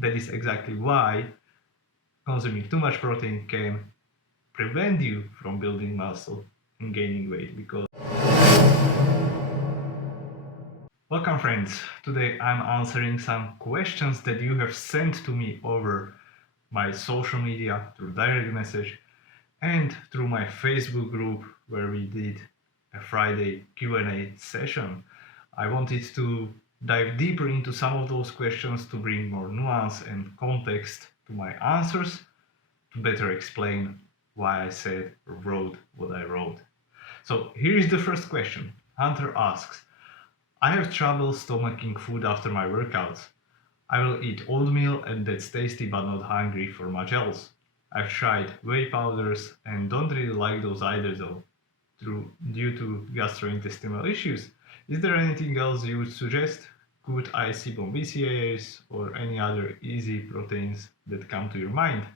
that is exactly why consuming too much protein can prevent you from building muscle and gaining weight. Because welcome friends, today I'm answering some questions that you have sent to me over my social media through direct message and through my Facebook group where we did a Friday Q&A session. I wanted to dive deeper into some of those questions to bring more nuance and context to my answers to better explain why I said or wrote what I wrote. So here is the first question. Hunter asks, I have trouble stomaching food after my workouts. I will eat oatmeal and that's tasty but not hungry for much else. I've tried whey powders and don't really like those either though, due to gastrointestinal issues. Is there anything else you would suggest? Could I sip on BCAAs or any other easy proteins that come to your mind?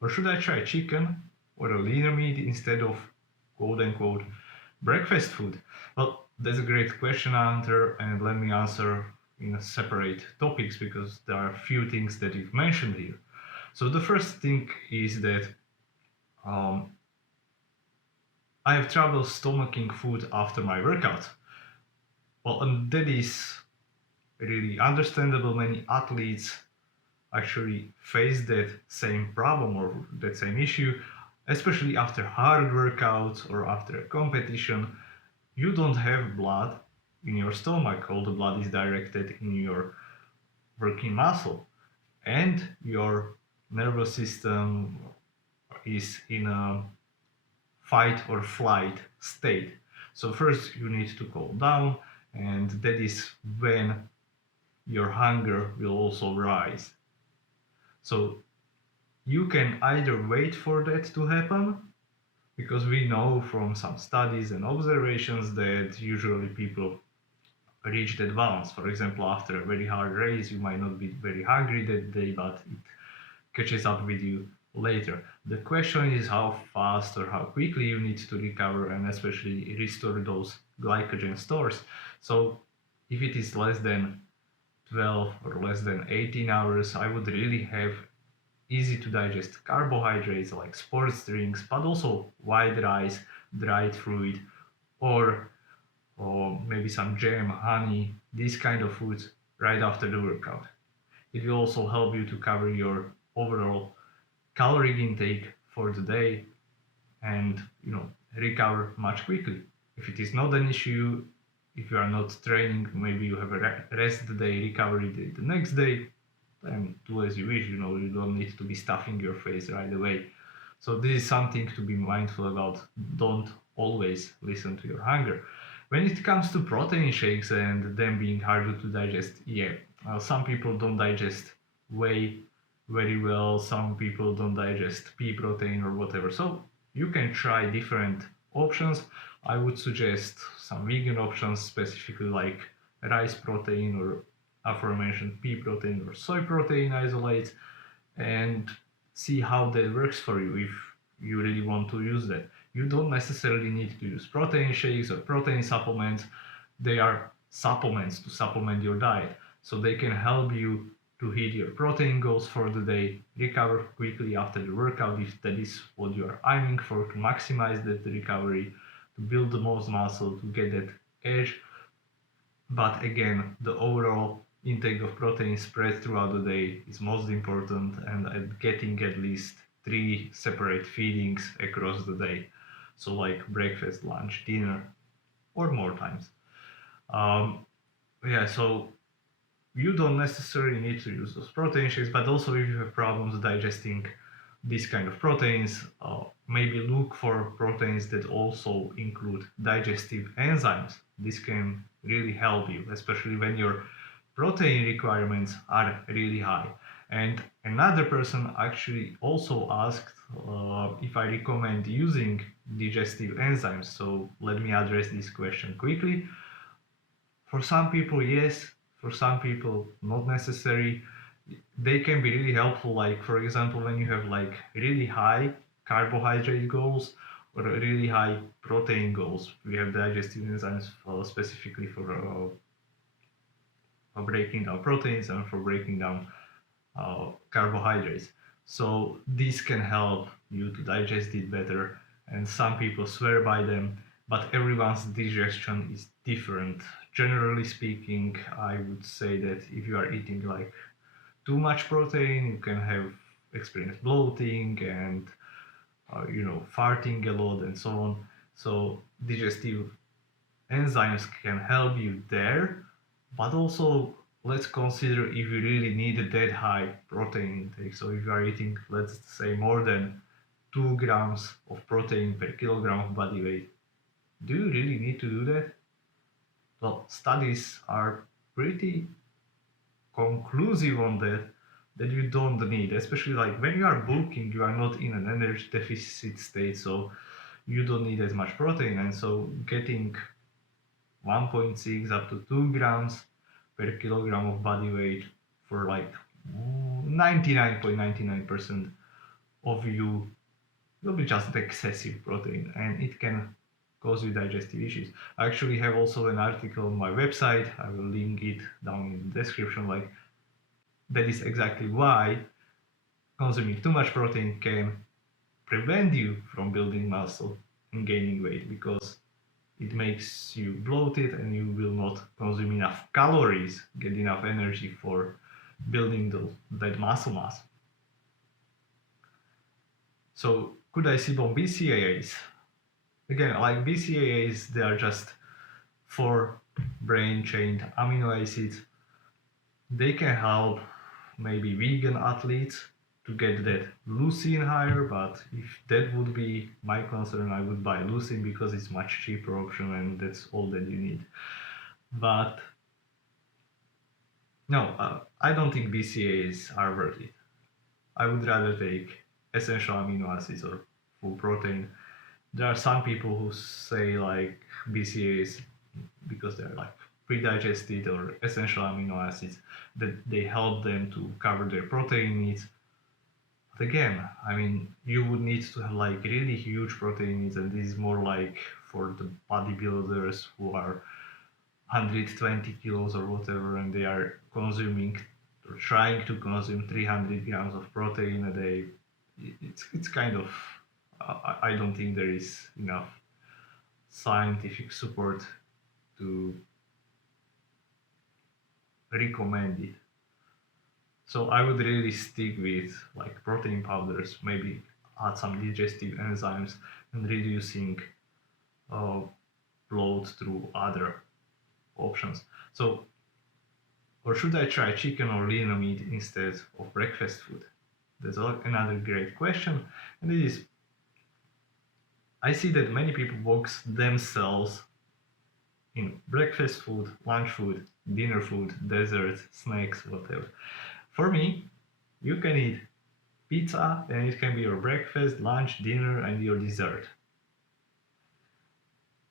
Or should I try chicken or a leaner meat instead of quote unquote breakfast food? Well, that's a great question, Hunter, and let me answer in separate topics because there are a few things that you've mentioned here. So the first thing is that I have trouble stomaching food after my workouts. Well, and that is really understandable. Many athletes actually face that same problem or that same issue, especially after hard workouts or after a competition. You don't have blood in your stomach. All the blood is directed in your working muscle, and your nervous system is in a fight or flight state. So first you need to calm down, and that is when your hunger will also rise. So you can either wait for that to happen, because we know from some studies and observations that usually people reach that balance. For example, after a very hard race, you might not be very hungry that day, but it catches up with you later. The question is how fast or how quickly you need to recover and especially restore those glycogen stores. So if it is less than 12 or less than 18 hours, I would really have easy to digest carbohydrates like sports drinks, but also white rice, dried fruit, or maybe some jam, honey, these kind of foods right after the workout. It will also help you to cover your overall calorie intake for the day and recover much quickly. If it is not an issue, if you are not training, maybe you have a rest day, recovery day the next day, then do as you wish. You don't need to be stuffing your face right away. So this is something to be mindful about. Don't always listen to your hunger. When it comes to protein shakes and them being harder to digest, yeah, some people don't digest whey very well, some people don't digest pea protein or whatever. So you can try different options. I would suggest some vegan options, specifically like rice protein or aforementioned pea protein or soy protein isolates, and see how that works for you if you really want to use that. You don't necessarily need to use protein shakes or protein supplements. They are supplements to supplement your diet. So they can help you to hit your protein goals for the day, recover quickly after the workout if that is what you are aiming for, to maximize that recovery, to build the most muscle, to get that edge. But again, the overall intake of protein spread throughout the day is most important, and getting at least 3 separate feedings across the day. So like breakfast, lunch, dinner, or more times. Yeah, so you don't necessarily need to use those protein shakes, but also if you have problems digesting these kind of proteins, maybe look for proteins that also include digestive enzymes. This can really help you, especially when your protein requirements are really high. And another person actually also asked if I recommend using digestive enzymes. So let me address this question quickly. For some people, yes. For some people, not necessary. They can be really helpful, like for example when you have like really high carbohydrate goals or really high protein goals. We have digestive enzymes specifically for breaking down proteins and for breaking down carbohydrates. So these can help you to digest it better, and some people swear by them, but everyone's digestion is different. Generally speaking, I would say that if you are eating like too much protein, you can have experience bloating and farting a lot and so on. So digestive enzymes can help you there, but also let's consider if you really need that high protein intake. So if you are eating, let's say, more than 2 grams of protein per kilogram of body weight, do you really need to do that? Well, studies are pretty conclusive on that you don't need, especially like when you are bulking, you are not in an energy deficit state, so you don't need as much protein, and so getting 1.6 up to 2 grams per kilogram of body weight for like 99.99% of you will be just excessive protein, and it can cause you digestive issues. I actually have also an article on my website. I will link it down in the description. Like, that is exactly why consuming too much protein can prevent you from building muscle and gaining weight, because it makes you bloated and you will not consume enough calories, get enough energy for building that muscle mass. So could I see on BCAAs? Again, like BCAAs, they are just 4 brain chained amino acids. They can help maybe vegan athletes to get that leucine higher, but if that would be my concern, I would buy leucine because it's much cheaper option and that's all that you need. But no, I don't think BCAAs are worth it. I would rather take essential amino acids or full protein. There are some people who say like BCAAs, because they're like pre-digested or essential amino acids, that they help them to cover their protein needs. But again, I mean, you would need to have like really huge protein needs, and this is more like for the bodybuilders who are 120 kilos or whatever, and they are consuming or trying to consume 300 grams of protein a day. It's kind of, I don't think there is enough scientific support to recommend it. So I would really stick with like protein powders, maybe add some digestive enzymes and reducing uh, bloat through other options. So, or should I try chicken or lean meat instead of breakfast food? That's another great question, and it is, I see that many people box themselves in breakfast food, lunch food, dinner food, desserts, snacks, whatever. For me, you can eat pizza and it can be your breakfast, lunch, dinner, and your dessert,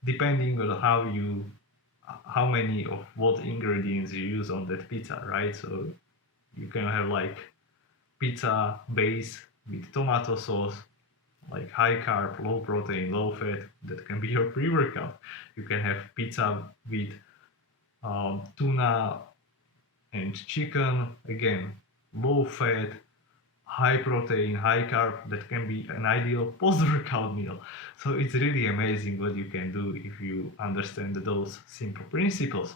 depending on how many of what ingredients you use on that pizza, right? So you can have like pizza base with tomato sauce, like high carb, low protein, low fat. That can be your pre-workout. You can have pizza with tuna and chicken, again, low fat, high protein, high carb. That can be an ideal post-workout meal. So it's really amazing what you can do if you understand those simple principles.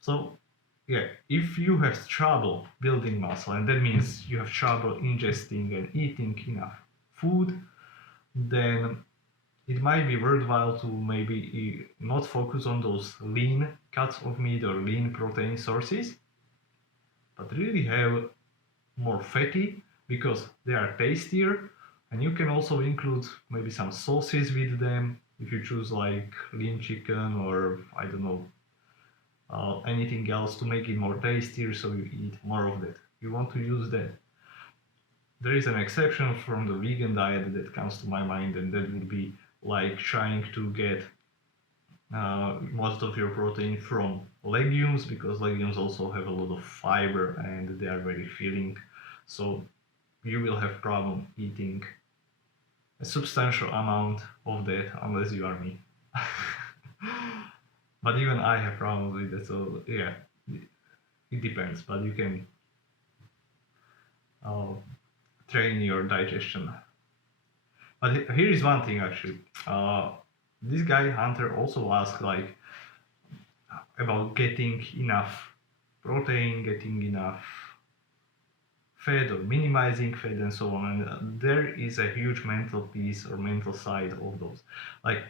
So yeah, if you have trouble building muscle, and that means you have trouble ingesting and eating enough food, then it might be worthwhile to maybe not focus on those lean cuts of meat or lean protein sources, but really have more fatty, because they are tastier, and you can also include maybe some sauces with them if you choose like lean chicken or I don't know, anything else to make it more tastier, so you eat more of that. You want to use that. There is an exception from the vegan diet that comes to my mind, and that would be like trying to get most of your protein from legumes, because legumes also have a lot of fiber and they are very filling. So you will have problem eating a substantial amount of that unless you are me. But even I have problems with it, so yeah, it depends. But you can uh, train your digestion. But here is one thing actually. This guy Hunter also asked like about getting enough protein, getting enough fat or minimizing fat and so on. And there is a huge mental piece or mental side of those. Like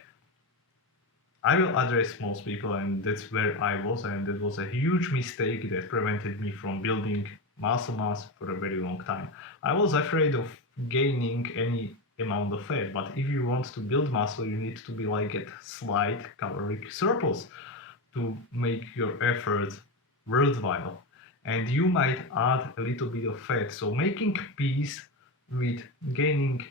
I will address most people, and that's where I was, and that was a huge mistake that prevented me from building muscle mass for a very long time. I was afraid of gaining any amount of fat, but if you want to build muscle, you need to be like at slight caloric surplus to make your effort worthwhile. And you might add a little bit of fat. So making peace with gaining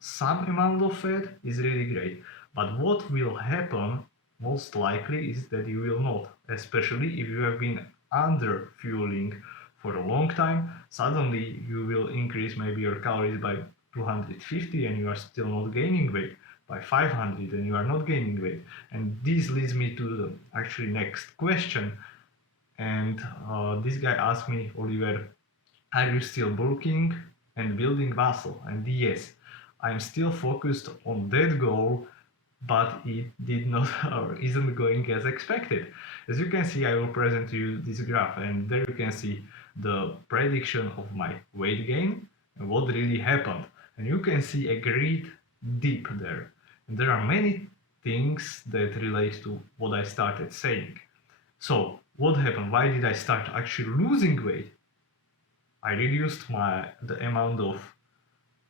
some amount of fat is really great. But what will happen most likely is that you will not, especially if you have been under fueling for a long time. Suddenly you will increase maybe your calories by 250 and you are still not gaining weight, by 500 and you are not gaining weight. And this leads me to the actually next question. And this guy asked me, Oliver, are you still bulking and building muscle? And yes, I'm still focused on that goal, but it did not or isn't going as expected. As you can see, I will present to you this graph, and there you can see the prediction of my weight gain and what really happened. And you can see a great dip there. And there are many things that relate to what I started saying. So, what happened? Why did I start actually losing weight? I reduced the amount of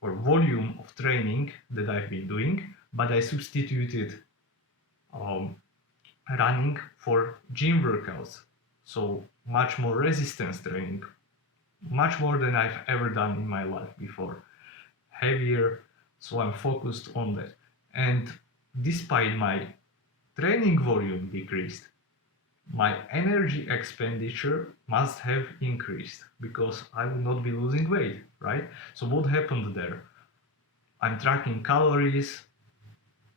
or volume of training that I've been doing, but I substituted um, running for gym workouts. So much more resistance training, much more than I've ever done in my life before. Heavier, so I'm focused on that. And despite my training volume decreased, my energy expenditure must have increased because I will not be losing weight, right? So what happened there? I'm tracking calories.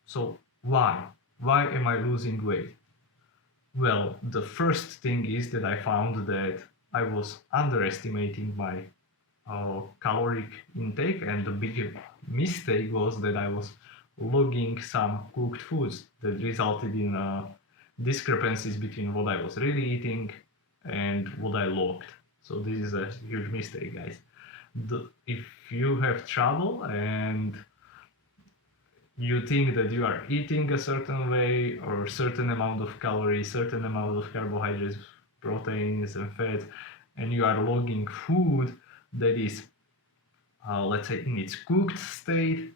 So why? Why am I losing weight? Well, the first thing is that I found that I was underestimating my caloric intake, and the big mistake was that I was logging some cooked foods that resulted in discrepancies between what I was really eating and what I logged. So this is a huge mistake, guys. If you have trouble and you think that you are eating a certain way or a certain amount of calories, certain amount of carbohydrates, proteins and fats, and you are logging food that is, let's say, in its cooked state,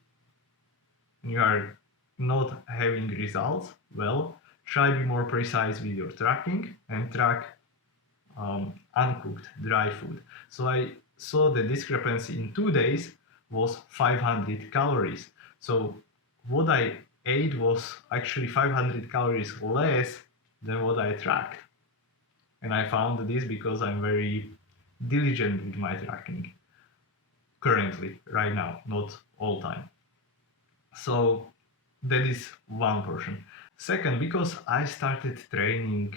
and you are not having results, well, try to be more precise with your tracking and track uncooked dry food. So I saw the discrepancy in 2 days was 500 calories. So what I ate was actually 500 calories less than what I tracked. And I found this because I'm very diligent with my tracking currently, right now, not all time. So that is one portion. Second, because I started training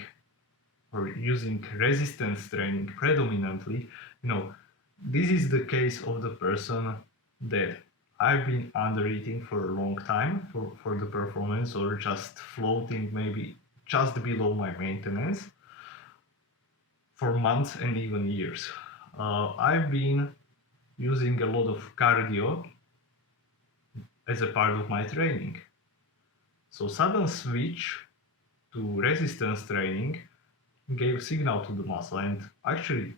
or using resistance training predominantly, this is the case of the person that I've been under eating for a long time for the performance, or just floating maybe just below my maintenance for months and even years. I've been using a lot of cardio as a part of my training. So sudden switch to resistance training gave signal to the muscle, and actually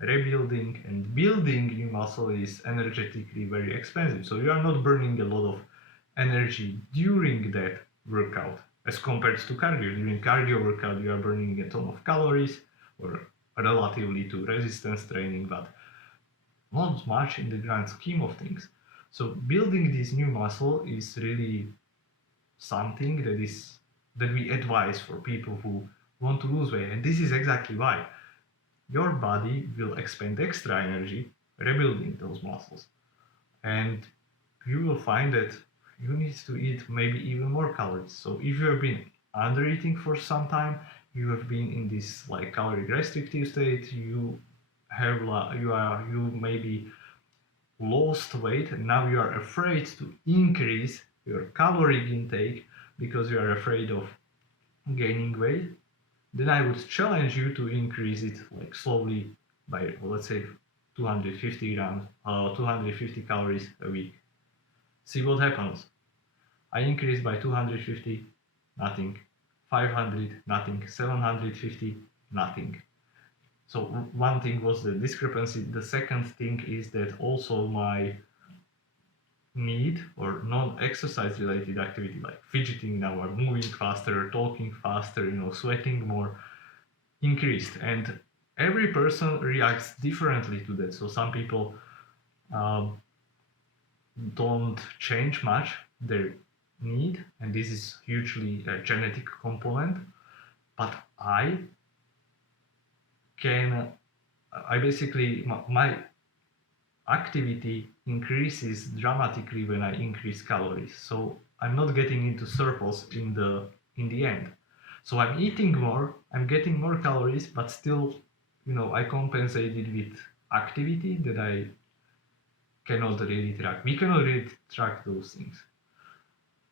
rebuilding and building new muscle is energetically very expensive. So you are not burning a lot of energy during that workout as compared to cardio. During cardio workout, you are burning a ton of calories, or relatively to resistance training, but not much in the grand scheme of things. So building this new muscle is really something that we advise for people who want to lose weight, and this is exactly why. Your body will expend extra energy rebuilding those muscles, and you will find that you need to eat maybe even more calories. So if you have been under eating for some time, you have been in this like calorie restrictive state, you you maybe lost weight and now you are afraid to increase your calorie intake because you are afraid of gaining weight, then I would challenge you to increase it like slowly by, let's say, 250 grams, 250 calories a week. See what happens. I increase by 250, nothing. 500, nothing. 750, nothing. So one thing was the discrepancy. The second thing is that also my need or non-exercise related activity like fidgeting now or moving faster, talking faster, sweating more increased. And every person reacts differently to that. So some people um, don't change much their need, and this is hugely a genetic component. But I basically my activity increases dramatically when I increase calories. So I'm not getting into surplus in the end. So I'm eating more, I'm getting more calories, but still, I compensate it with activity that I cannot really track. We cannot really track those things.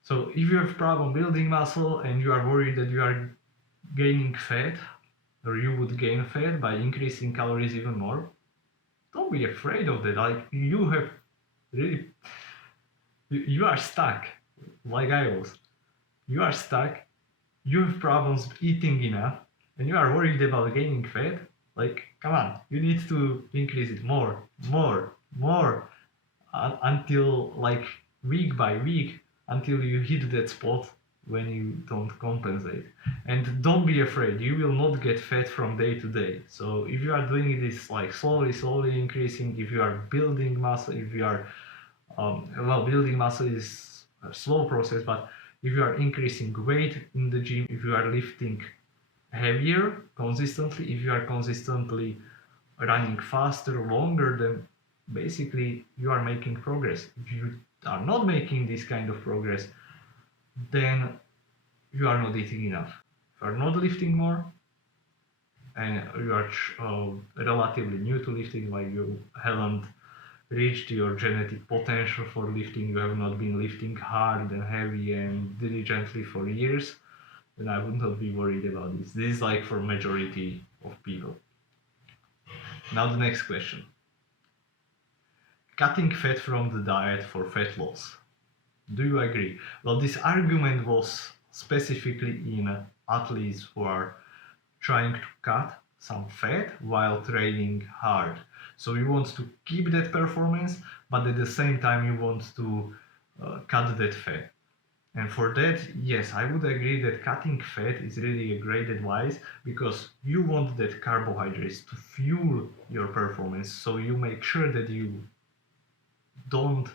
So if you have problem building muscle and you are worried that you are gaining fat, or you would gain fat by increasing calories even more, don't be afraid of that. Like you have really, you are stuck, like I was. You are stuck. You have problems eating enough, and you are worried about gaining fat. Like, come on, you need to increase it more, more, until like week by week, until you hit that spot when you don't compensate. And don't be afraid, you will not get fat from day to day. So if you are doing this like slowly increasing, if you are building muscle, if you are building muscle is a slow process, but if you are increasing weight in the gym, if you are lifting heavier consistently, if you are consistently running faster longer, then basically you are making progress. If you are not making this kind of progress, then you are not eating enough. If you are not lifting more, and you are relatively new to lifting, like you haven't reached your genetic potential for lifting, you have not been lifting hard and heavy and diligently for years, then I would not be worried about this. This is like for majority of people. Now the next question. Cutting fat from the diet for fat loss. Do you agree? Well, this argument was specifically in athletes who are trying to cut some fat while training hard. So you want to keep that performance, but at the same time you want to cut that fat. And for that, yes, I would agree that cutting fat is really a great advice, because you want that carbohydrates to fuel your performance. So you make sure that you don't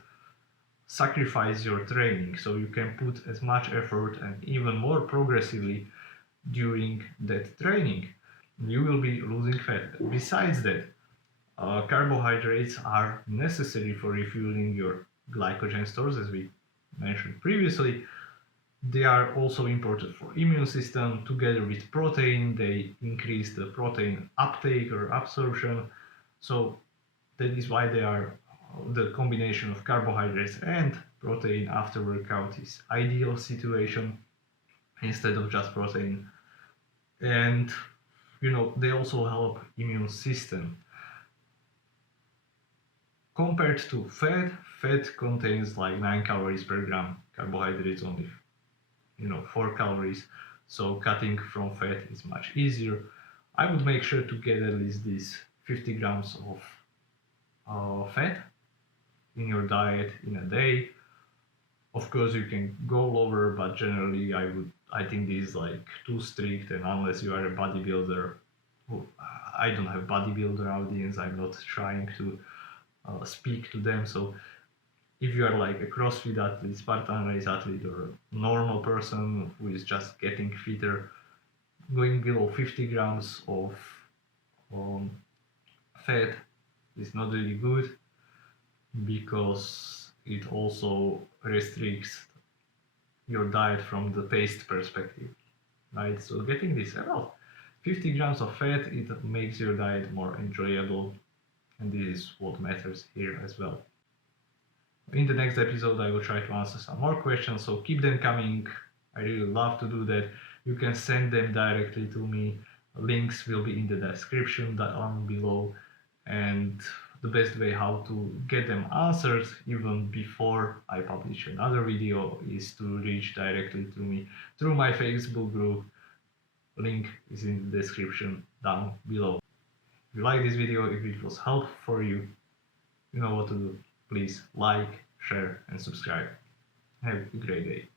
sacrifice your training, so you can put as much effort and even more progressively during that training. You will be losing fat. Besides that, carbohydrates are necessary for refueling your glycogen stores, as we mentioned previously. They are also important for immune system. Together with protein, they increase the protein uptake or absorption. So that is why they are the combination of carbohydrates and protein after workout is ideal situation instead of just protein. And they also help immune system. Compared to fat contains like 9 calories per gram, carbohydrates only 4 calories. So cutting from fat is much easier. I would make sure to get at least these 50 grams of fat in your diet in a day. Of course you can go lower, but generally I think this is like too strict, and unless you are a bodybuilder, I don't have bodybuilder audience, I'm not trying to speak to them. So if you are like a CrossFit athlete, Spartan race athlete, or a normal person who is just getting fitter, going below 50 grams of fat is not really good, because it also restricts your diet from the taste perspective, right? So getting this about 50 grams of fat, it makes your diet more enjoyable, and this is what matters here as well. In the next episode, I will try to answer some more questions, so keep them coming. I really love to do that. You can send them directly to me. Links will be in the description down below, and the best way how to get them answered even before I publish another video is to reach directly to me through my Facebook group. Link is in the description down below. If you like this video, if it was helpful for you, you know what to do. Please like, share and subscribe. Have a great day.